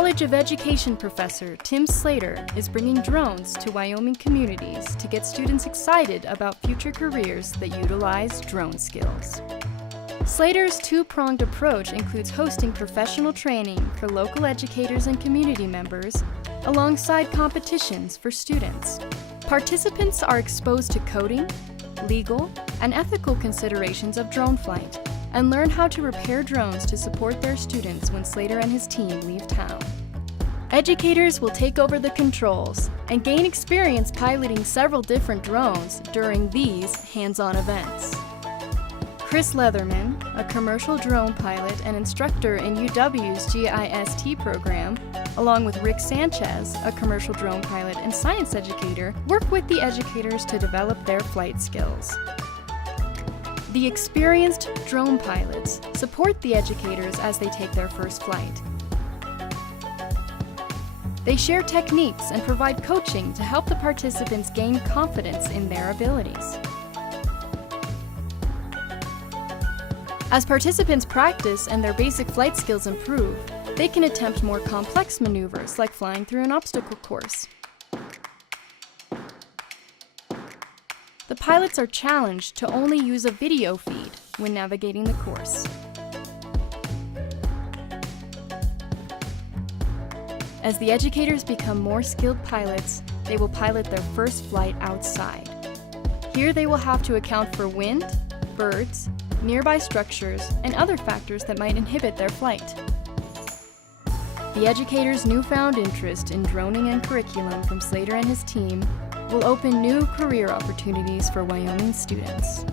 College of Education professor Tim Slater is bringing drones to Wyoming communities to get students excited about future careers that utilize drone skills. Slater's two-pronged approach includes hosting professional training for local educators and community members, alongside competitions for students. Participants are exposed to coding, legal, and ethical considerations of drone flight, and learn how to repair drones to support their students when Slater and his team leave town. Educators will take over the controls and gain experience piloting several different drones during these hands-on events. Chris Leatherman, a commercial drone pilot and instructor in UW's GIST program, along with Rick Sanchez, a commercial drone pilot and science educator, work with the educators to develop their flight skills. The experienced drone pilots support the educators as they take their first flight. They share techniques and provide coaching to help the participants gain confidence in their abilities. As participants practice and their basic flight skills improve, they can attempt more complex maneuvers like flying through an obstacle course. The pilots are challenged to only use a video feed when navigating the course. As the educators become more skilled pilots, they will pilot their first flight outside. Here they will have to account for wind, birds, nearby structures, and other factors that might inhibit their flight. The educators' newfound interest in droning and curriculum from Slater and his team will open new career opportunities for Wyoming students.